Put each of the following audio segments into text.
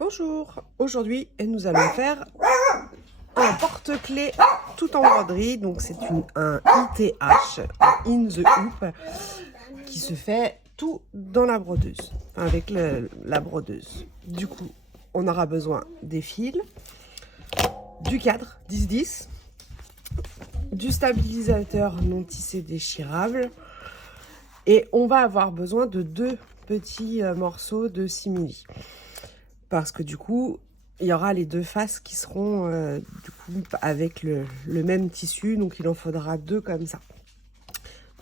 Bonjour, aujourd'hui nous allons faire un porte-clés tout en broderie. Donc c'est un ITH, un In the Hoop, qui se fait tout dans la brodeuse, avec la brodeuse. Du coup, on aura besoin des fils, du cadre 10-10, du stabilisateur non tissé déchirable, et on va avoir besoin de 2 petits morceaux de simili. Parce que du coup, il y aura les 2 faces qui seront du coup avec le même tissu. Donc il en faudra 2 comme ça.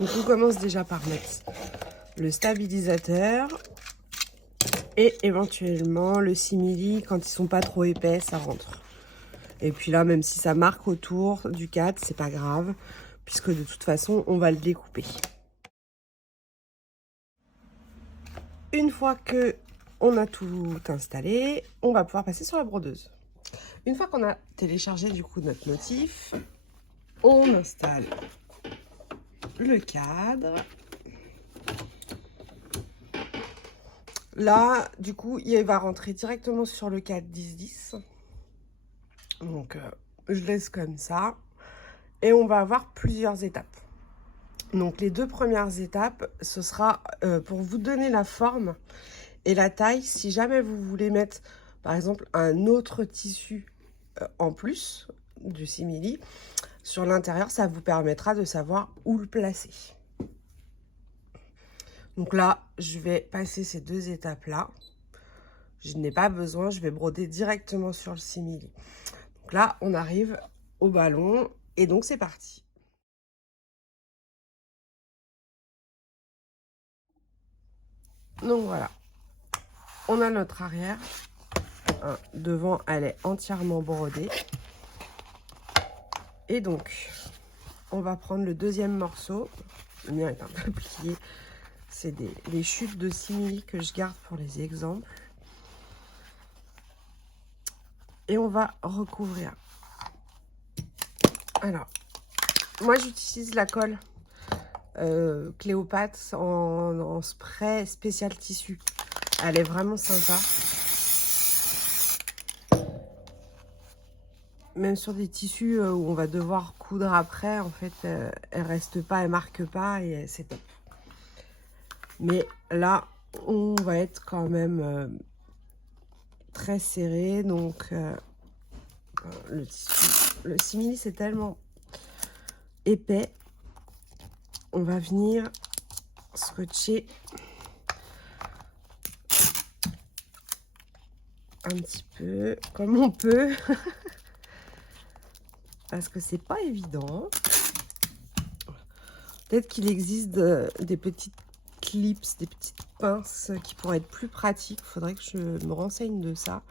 Donc on commence déjà par mettre le stabilisateur. Et éventuellement le simili, quand ils sont pas trop épais, ça rentre. Et puis là, même si ça marque autour du cadre, c'est pas grave. Puisque de toute façon, on va le découper. Une fois que on a tout installé, on va pouvoir passer sur la brodeuse. Une fois qu'on a téléchargé du coup notre motif, on installe le cadre. Là, du coup, il va rentrer directement sur le cadre 10-10. Donc, je laisse comme ça. Et on va avoir plusieurs étapes. Donc, les 2 premières étapes, ce sera pour vous donner la forme et la taille. Si jamais vous voulez mettre, par exemple, un autre tissu en plus du simili sur l'intérieur, ça vous permettra de savoir où le placer. Donc là, je vais passer ces 2 étapes-là. Je n'ai pas besoin, je vais broder directement sur le simili. Donc là, on arrive au ballon et donc c'est parti. Donc voilà, on a notre arrière. Devant, elle est entièrement brodée. Et donc, on va prendre le 2e morceau. Le mien est un peu plié. C'est les chutes de simili que je garde pour les exemples. Et on va recouvrir. Alors, moi j'utilise la colle Cléopâtre en spray spécial tissu. Elle est vraiment sympa. Même sur des tissus où on va devoir coudre après, en fait, elle reste pas, elle marque pas et c'est top. Mais là, on va être quand même très serré, donc le tissu, le simili, c'est tellement épais. On va venir scotcher un petit peu comme on peut. Parce que c'est pas évident. Peut-être qu'il existe des petites clips, des petites pinces qui pourraient être plus pratiques. Il faudrait que je me renseigne de ça.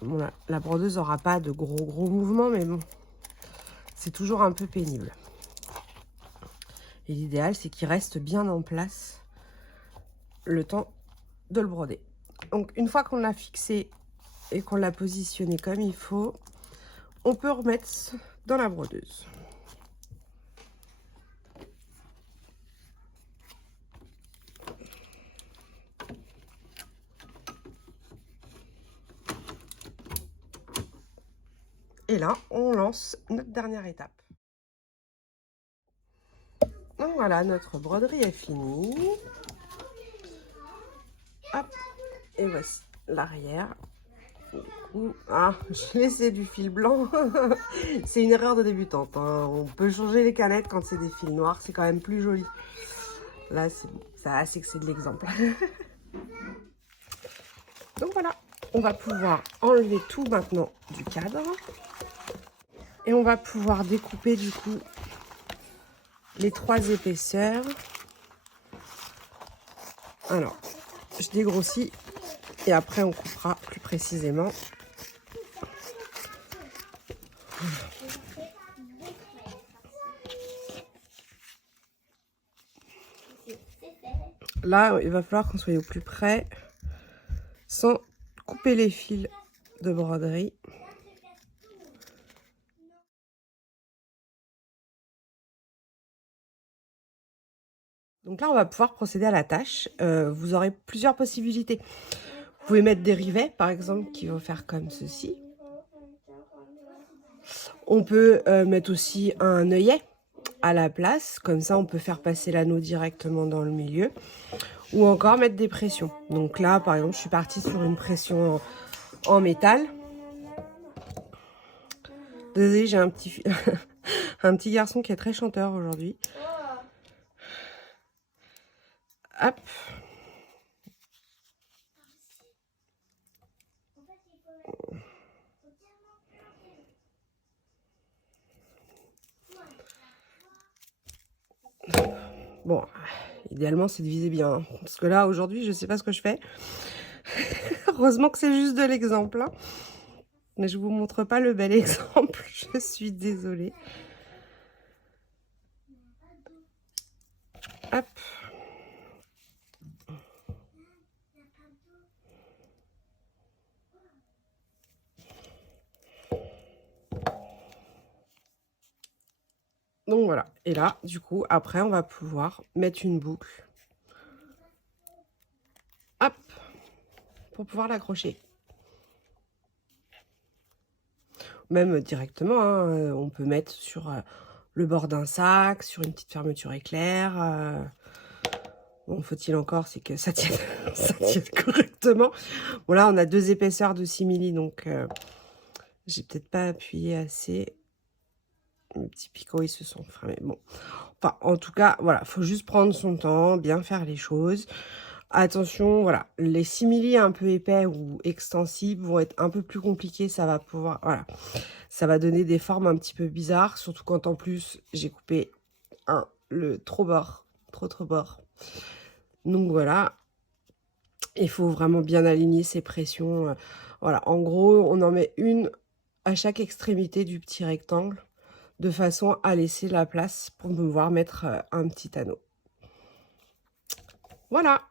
Bon, la brodeuse n'aura pas de gros mouvements, mais bon, c'est toujours un peu pénible. Et l'idéal, c'est qu'il reste bien en place le temps de le broder. Donc, une fois qu'on l'a fixé et qu'on l'a positionné comme il faut, on peut remettre dans la brodeuse. Et là, on lance notre dernière étape. Donc voilà, notre broderie est finie. Hop, et voici l'arrière. Ah, j'ai laissé du fil blanc. C'est une erreur de débutante, hein. On peut changer les canettes quand c'est des fils noirs, c'est quand même plus joli. Là, c'est bon, ça assez que c'est de l'exemple. Donc voilà, on va pouvoir enlever tout maintenant du cadre. Et on va pouvoir découper du coup les 3 épaisseurs. Alors, je dégrossis et après on coupera plus précisément. Là, il va falloir qu'on soit au plus près sans couper les fils de broderie. Donc Donc là, on va pouvoir procéder à la tâche. Vous aurez plusieurs possibilités. Vous pouvez mettre des rivets, par exemple, qui vont faire comme ceci. On peut mettre aussi un œillet à la place. Comme ça, on peut faire passer l'anneau directement dans le milieu. Ou encore mettre des pressions. Donc là, par exemple, je suis partie sur une pression en métal. Désolée, j'ai un petit, un petit garçon qui est très chanteur aujourd'hui. Hop. Bon, idéalement, c'est de viser bien. Hein, parce que là, aujourd'hui, je ne sais pas ce que je fais. Heureusement que c'est juste de l'exemple. Hein. Mais je ne vous montre pas le bel exemple. Je suis désolée. Hop. Donc voilà. Et là, du coup, après, on va pouvoir mettre une boucle. Hop. Pour pouvoir l'accrocher. Même directement, hein, on peut mettre sur le bord d'un sac, sur une petite fermeture éclair. Bon, faut-il encore, c'est que ça tienne, ça tienne correctement. Bon, là, on a 2 épaisseurs de 6 mm, donc j'ai peut-être pas appuyé assez. Mes petits picots, ils se sont fermés. Bon, enfin, en tout cas, voilà, faut juste prendre son temps, bien faire les choses. Attention, voilà, les simili un peu épais ou extensibles vont être un peu plus compliqués. Ça va pouvoir, voilà, ça va donner des formes un petit peu bizarres, surtout quand en plus j'ai coupé le trop bord, trop bord. Donc voilà, il faut vraiment bien aligner ces pressions. Voilà, en gros, on en met une à chaque extrémité du petit rectangle, de façon à laisser la place pour pouvoir mettre un petit anneau. Voilà.